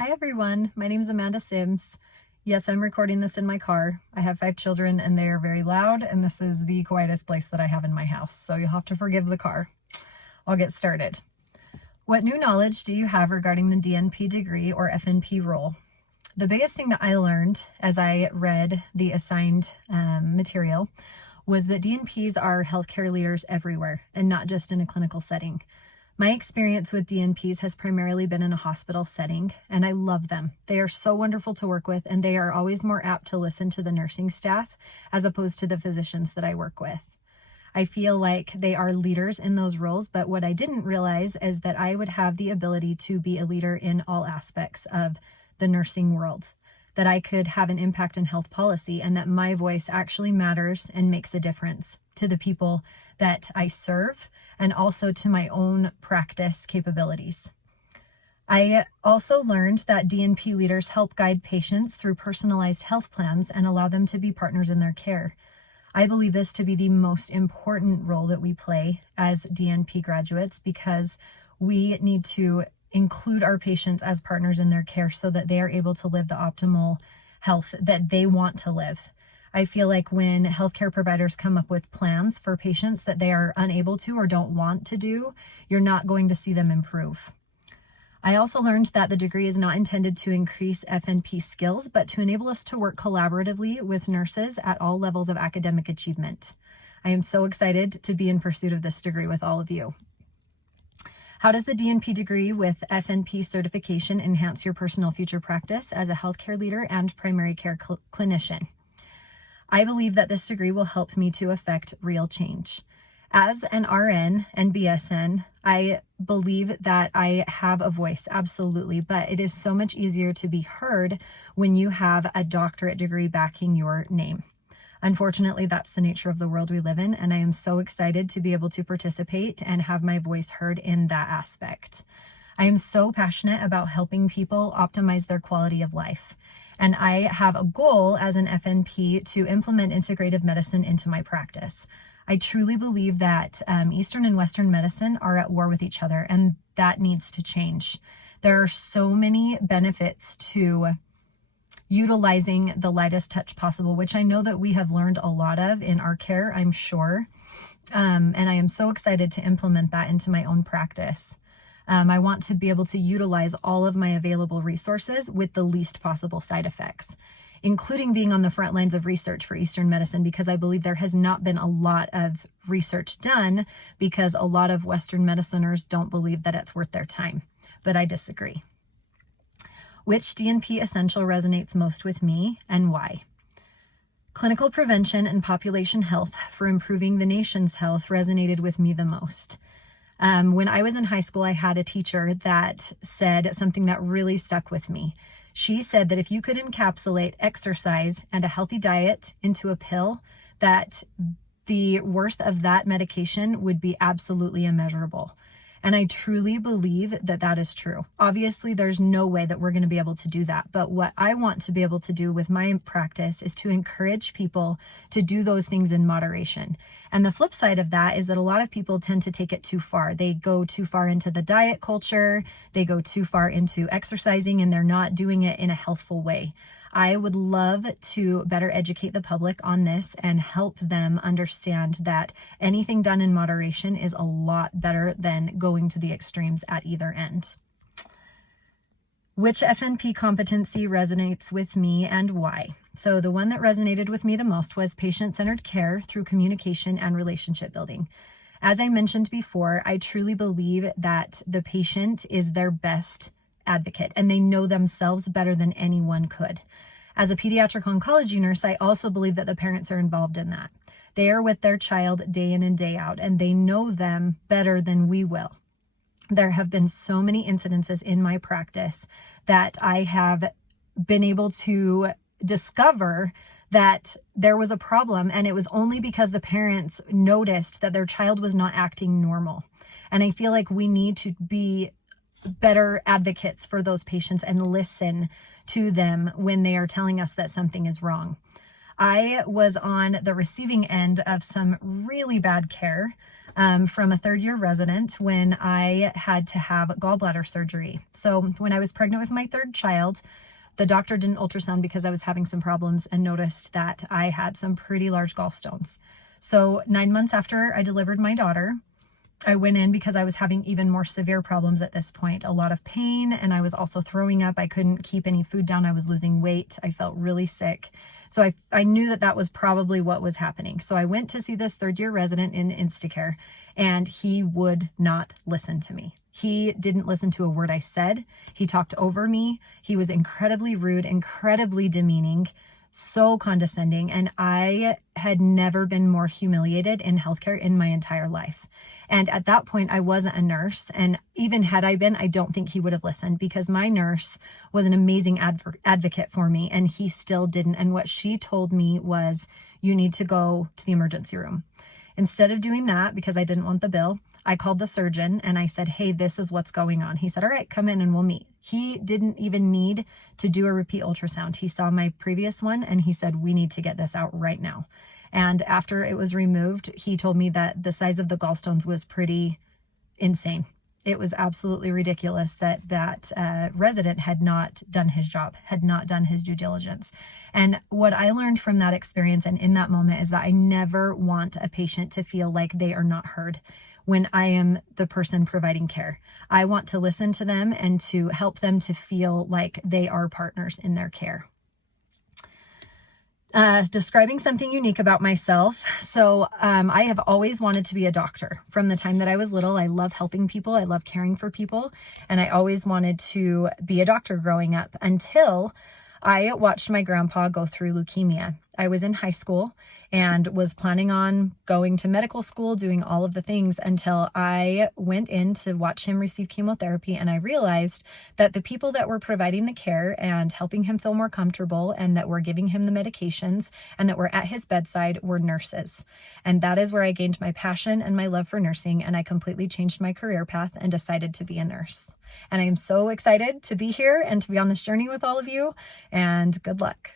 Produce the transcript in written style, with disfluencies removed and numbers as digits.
Hi everyone, my name is Amanda Sims. Yes, I'm recording this in my car. I have 5 children and they are very loud, and this is the quietest place that I have in my house, so you'll have to forgive the car. I'll get started. What new knowledge do you have regarding the DNP degree or FNP role? The biggest thing that I learned as I read the assigned material was that DNPs are healthcare leaders everywhere and not just in a clinical setting. My experience with DNPs has primarily been in a hospital setting, and I love them. They are so wonderful to work with, and they are always more apt to listen to the nursing staff as opposed to the physicians that I work with. I feel like they are leaders in those roles, but what I didn't realize is that I would have the ability to be a leader in all aspects of the nursing world, that I could have an impact in health policy, and that my voice actually matters and makes a difference to the people that I serve and also to my own practice capabilities. I also learned that DNP leaders help guide patients through personalized health plans and allow them to be partners in their care. I believe this to be the most important role that we play as DNP graduates, because we need to include our patients as partners in their care so that they are able to live the optimal health that they want to live. I feel like when healthcare providers come up with plans for patients that they are unable to or don't want to do, you're not going to see them improve. I also learned that the degree is not intended to increase FNP skills, but to enable us to work collaboratively with nurses at all levels of academic achievement. I am so excited to be in pursuit of this degree with all of you. How does the DNP degree with FNP certification enhance your personal future practice as a healthcare leader and primary care clinician? I believe that this degree will help me to affect real change. As an RN and BSN, I believe that I have a voice, absolutely, but it is so much easier to be heard when you have a doctorate degree backing your name. Unfortunately, that's the nature of the world we live in, and I am so excited to be able to participate and have my voice heard in that aspect. I am so passionate about helping people optimize their quality of life. And I have a goal as an FNP to implement integrative medicine into my practice. I truly believe that Eastern and Western medicine are at war with each other, and that needs to change. There are so many benefits to utilizing the lightest touch possible, which I know that we have learned a lot of in our care, I'm sure. And I am so excited to implement that into my own practice. I want to be able to utilize all of my available resources with the least possible side effects, including being on the front lines of research for Eastern medicine, because I believe there has not been a lot of research done because a lot of Western mediciners don't believe that it's worth their time, but I disagree. Which DNP essential resonates most with me and why? Clinical prevention and population health for improving the nation's health resonated with me the most. When I was in high school, I had a teacher that said something that really stuck with me. She said that if you could encapsulate exercise and a healthy diet into a pill, that the worth of that medication would be absolutely immeasurable. And I truly believe that that is true. Obviously, there's no way that we're going to be able to do that. But what I want to be able to do with my practice is to encourage people to do those things in moderation. And the flip side of that is that a lot of people tend to take it too far. They go too far into the diet culture. They go too far into exercising, and they're not doing it in a healthful way. I would love to better educate the public on this and help them understand that anything done in moderation is a lot better than going to the extremes at either end. Which FNP competency resonates with me and why? So the one that resonated with me the most was patient-centered care through communication and relationship building. As I mentioned before, I truly believe that the patient is their best advocate, and they know themselves better than anyone could. As a pediatric oncology nurse, I also believe that the parents are involved in that. They are with their child day in and day out, and they know them better than we will. There have been so many incidences in my practice that I have been able to discover that there was a problem, and it was only because the parents noticed that their child was not acting normal. And I feel like we need to be better advocates for those patients and listen to them when they are telling us that something is wrong. I was on the receiving end of some really bad care from a third-year resident when I had to have gallbladder surgery. So when I was pregnant with my third child, the doctor didn't ultrasound because I was having some problems and noticed that I had some pretty large gallstones. So 9 months after I delivered my daughter, I went in because I was having even more severe problems at this point, a lot of pain, and I was also throwing up. I couldn't keep any food down. I was losing weight. I felt really sick. So I knew that was probably what was happening. So I went to see this third-year resident in Instacare, and he would not listen to me. He didn't listen to a word I said. He talked over me. He was incredibly rude, incredibly demeaning, so condescending, and I had never been more humiliated in healthcare in my entire life. And at that point, I wasn't a nurse. And even had I been, I don't think he would have listened, because my nurse was an amazing advocate for me, and he still didn't. And what she told me was, you need to go to the emergency room. Instead of doing that, because I didn't want the bill, I called the surgeon and I said, hey, this is what's going on. He said, all right, come in and we'll meet. He didn't even need to do a repeat ultrasound. He saw my previous one and he said, we need to get this out right now. And after it was removed, he told me that the size of the gallstones was pretty insane. It was absolutely ridiculous that resident had not done his job, had not done his due diligence. And what I learned from that experience and in that moment is that I never want a patient to feel like they are not heard when I am the person providing care. I want to listen to them and to help them to feel like they are partners in their care. Describing something unique about myself. So I have always wanted to be a doctor from the time that I was little. I love helping people. I love caring for people. And I always wanted to be a doctor growing up until I watched my grandpa go through leukemia. I was in high school and was planning on going to medical school, doing all of the things, until I went in to watch him receive chemotherapy. And I realized that the people that were providing the care and helping him feel more comfortable and that were giving him the medications and that were at his bedside were nurses. And that is where I gained my passion and my love for nursing. And I completely changed my career path and decided to be a nurse. And I am so excited to be here and to be on this journey with all of you. And good luck.